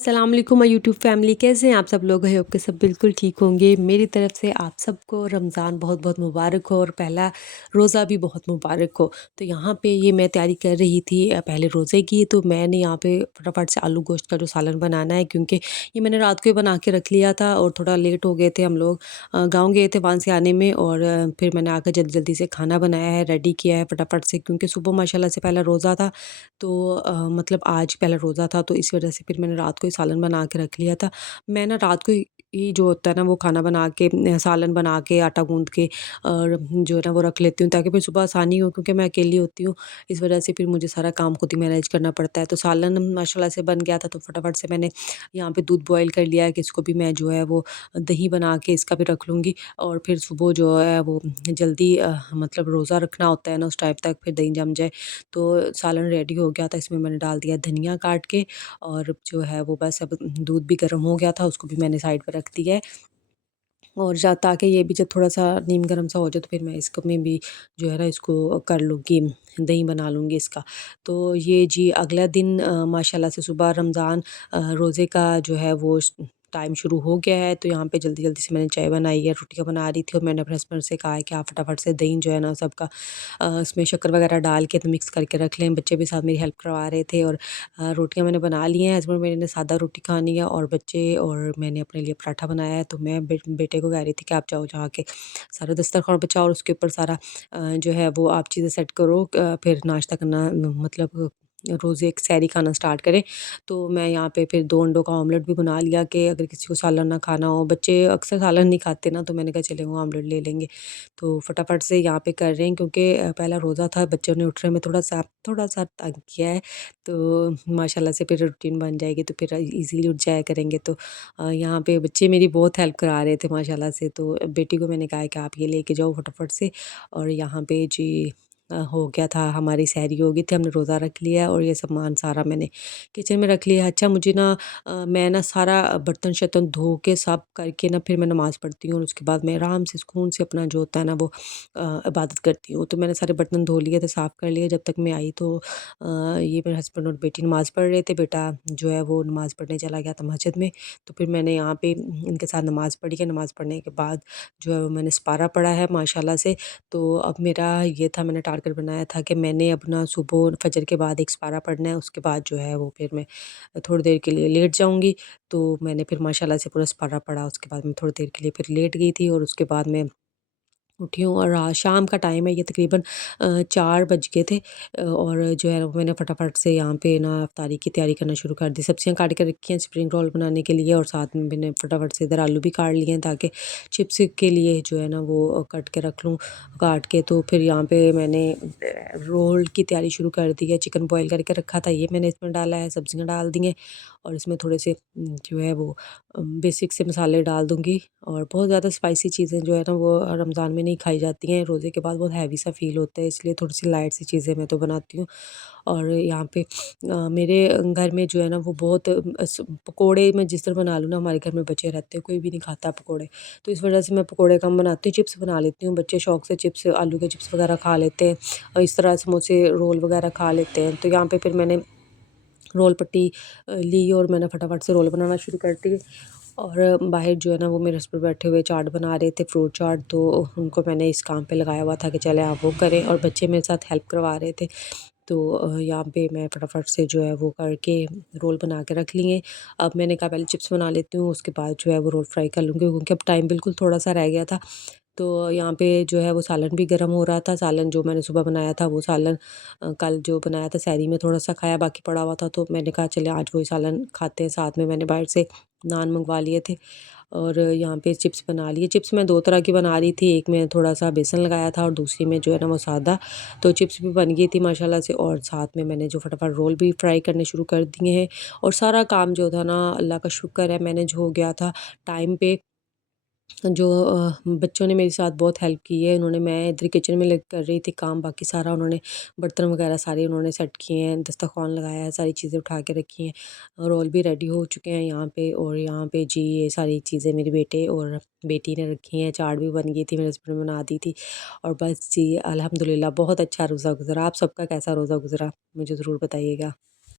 अस्सलाम वालेकुम my YouTube family, कैसे हैं आप सब लोग। आई होप के सब बिल्कुल ठीक होंगे। मेरी तरफ से आप सबको रमज़ान बहुत बहुत मुबारक हो और पहला रोज़ा भी बहुत मुबारक हो। तो यहाँ पे ये मैं तैयारी कर रही थी पहले रोज़े की। तो मैंने यहाँ पे फटाफट से आलू गोश्त का जो सालन बनाना है, क्योंकि ये मैंने रात को ही बना के रख लिया था और थोड़ा लेट हो गए थे हम लोग, गाँव गए थे वहाँ से आने में। और फिर मैंने आकर जल्दी जल्दी से खाना बनाया है, रेडी किया है फटाफट से, क्योंकि सुबह माशाल्लाह से पहला रोज़ा था। तो मतलब आज पहला रोज़ा था, तो इस वजह से फिर मैंने रात को ही सालन बना के रख लिया था। मैं ना रात को ही जो होता है ना वो खाना बना के सालन बना के आटा गूँध के और जो है ना वो रख लेती हूँ, ताकि फिर सुबह आसानी हो, क्योंकि मैं अकेली होती हूँ। इस वजह से फिर मुझे सारा काम खुद ही मैनेज करना पड़ता है। तो सालन माशाल्लाह से बन गया था, तो फटाफट से मैंने यहाँ पे दूध बॉयल कर लिया है कि इसको भी मैं जो है वो दही बना के इसका भी रख लूँगी। और फिर सुबह जो है वो जल्दी मतलब रोज़ा रखना होता है ना, उस टाइम तक फिर दही जम जाए। तो सालन रेडी हो गया था, इसमें मैंने डाल दिया धनिया काट के, और जो है वो बस अब दूध भी गर्म हो गया था, उसको भी मैंने साइड पर रख दिया है। और ताकि ये भी जब थोड़ा-सा नीम गर्म सा हो जाए, तो फिर मैं इसको में भी जो है ना इसको कर लूँगी, दही बना लूँगी इसका। तो ये जी अगला दिन माशाल्लाह से सुबह रमज़ान रोज़े का जो है वो टाइम शुरू हो गया है। तो यहाँ पे जल्दी-जल्दी से मैंने चाय बनाई है, रोटियाँ बना रही थी, और मैंने अपने हस्बैंड से कहा है कि आप फटाफट से दही जो है ना सबका इसमें शक्कर वगैरह डाल के तो मिक्स करके रख लें। बच्चे भी साथ मेरी हेल्प करवा रहे थे, और रोटियाँ मैंने बना ली हैं। हस्बैंड मेरे ने सादा रोटी खानी है, और बच्चे और मैंने अपने लिए पराठा बनाया है। तो मैं बेटे को कह रही थी कि आप जाओ जाके सारा दस्तरखान बचाओ, और उसके ऊपर सारा जो है वो आप चीज़ें सेट करो, फिर नाश्ता करना मतलब रोज़ एक सहरी खाना स्टार्ट करें। तो मैं यहाँ पे फिर 2 अंडों का ऑमलेट भी बना लिया, कि अगर किसी को सालन ना खाना हो, बच्चे अक्सर सालन नहीं खाते ना, तो मैंने कहा चले वो ऑमलेट ले लेंगे। तो फटाफट से यहाँ पे कर रहे हैं, क्योंकि पहला रोज़ा था, बच्चों ने उठने में थोड़ा-सा तंग किया है। तो माशाल्लाह से फिर रूटीन बन जाएगी, तो फिर ईज़िली उठ जाया करेंगे। तो यहाँ पे बच्चे मेरी बहुत हेल्प करा रहे थे माशाल्लाह से। तो बेटी को मैंने कहा है कि आप ये लेके जाओ फटाफट से। और यहाँ पे जी हो गया था, हमारी सहरी हो गई थी, हमने रोज़ा रख लिया, और ये सामान सारा मैंने किचन में रख लिया। अच्छा, मुझे ना मैं ना सारा बर्तन-शर्तन धो के साफ करके ना फिर मैं नमाज़ पढ़ती हूँ, और उसके बाद मैं आराम से सुकून से अपना जो होता है ना वो इबादत करती हूँ। तो मैंने सारे बर्तन धो लिए थे, साफ़ कर लिए जब तक मैं आई। तो ये मेरे हस्बैंड और बेटी नमाज़ पढ़ रहे थे, बेटा जो है वो नमाज़ पढ़ने चला गया था मस्जिद में। तो फिर मैंने यहाँ पे इनके साथ नमाज़ पढ़ी है। नमाज़ पढ़ने के बाद जो है वो मैंने इस्तिग़फ़ार पढ़ा है माशाल्लाह से। तो अब मेरा ये था, मैंने टारगेट बनाया था कि मैंने अपना सुबह फजर के बाद एक इस्तिग़फ़ार पढ़ना है, उसके बाद जो है वो फिर मैं थोड़ी देर के लिए लेट जाऊँगी। तो मैंने फिर माशाल्लाह से पूरा इस्तिग़फ़ार पढ़ा, उसके बाद मैं थोड़ी देर के लिए फिर लेट गई थी, और उसके बाद मैं उठी हूँ। और शाम का टाइम है, ये तकरीबन 4 बज गए थे। और जो है वो मैंने फटाफट से यहाँ पे ना इफ्तारी की तैयारी करना शुरू कर दी। सब्जियाँ काट के रखी हैं स्प्रिंग रोल बनाने के लिए, और साथ में मैंने फटाफट से इधर आलू भी काट लिए हैं, ताकि चिप्स के लिए जो है ना वो कट के रख लूँ काट के। तो फिर यहाँ पे मैंने रोल की तैयारी शुरू कर दी है। चिकन बॉयल करके रखा था, ये मैंने इसमें डाला है, सब्जियाँ डाल दी हैं, और इसमें थोड़े से जो है वो बेसिक से मसाले डाल दूँगी। और बहुत ज़्यादा स्पाइसी चीज़ें जो है ना वो रमज़ान में नहीं खाई जाती हैं, रोज़े के बाद बहुत हैवी सा फ़ील होता है, इसलिए थोड़ी-सी लाइट सी चीज़ें मैं तो बनाती हूँ। और यहाँ पे मेरे घर में जो है ना वो बहुत पकोड़े मैं जिस तरह बना लूँ ना, हमारे घर में बचे रहते हैं, कोई भी नहीं खाता पकोड़े। तो इस वजह से मैं पकोड़े कम बनाती हूँ, चिप्स बना लेती हूँ। बच्चे शौक से चिप्स, आलू के चिप्स वगैरह खा लेते हैं, और इस तरह समोसे, रोल वगैरह खा लेते हैं। तो यहाँ पे फिर मैंने रोल पट्टी ली, और मैंने फटाफट से रोल बनाना शुरू कर दिए। और बाहर जो है ना वो मेरे हस्बैंड बैठे हुए चाट बना रहे थे, फ्रूट चाट। तो उनको मैंने इस काम पे लगाया हुआ था कि चलें आप वो करें, और बच्चे मेरे साथ हेल्प करवा रहे थे। तो यहाँ पे मैं फटाफट से जो है वो करके रोल बना के रख लिए। अब मैंने कहा पहले चिप्स बना लेती हूँ, उसके बाद जो है वो रोल फ्राई कर लूँगी, क्योंकि अब टाइम बिल्कुल थोड़ा-सा रह गया था। तो यहाँ पे जो है वो सालन भी गर्म हो रहा था। सालन जो मैंने सुबह बनाया था, वो सालन कल जो बनाया था सहरी में थोड़ा-सा खाया, बाकी पड़ा हुआ था। तो मैंने कहा चले आज वही सालन खाते हैं। साथ में मैंने बाहर से नान मंगवा लिए थे, और यहाँ पे चिप्स बना लिए। चिप्स मैं 2 तरह की बना रही थी, एक में थोड़ा-सा बेसन लगाया था, और दूसरी में जो है ना वो सादा। तो चिप्स भी बन गई थी माशाल्लाह से, और साथ में मैंने जो फटाफट रोल भी फ्राई करने शुरू कर दिए हैं। और सारा काम जो था ना, अल्लाह का शुक्र है, मैनेज हो गया था टाइम पे। जो बच्चों ने मेरे साथ बहुत हेल्प की है, उन्होंने, मैं इधर किचन में लग कर रही थी काम, बाकी सारा उन्होंने बर्तन वगैरह सारे उन्होंने सेट किए हैं, दस्तरखान लगाया है, सारी चीज़ें उठा के रखी हैं। रोल भी रेडी हो चुके हैं यहाँ पे। और यहाँ पे जी ये सारी चीज़ें मेरे बेटे और बेटी ने रखी हैं, चाट भी बन गई थी, मेरे हस्बैंड ने बना दी थी। और बस जी अल्हम्दुलिल्लाह बहुत अच्छा रोज़ा गुज़रा। आप सबका कैसा रोज़ा गुज़रा मुझे ज़रूर बताइएगा।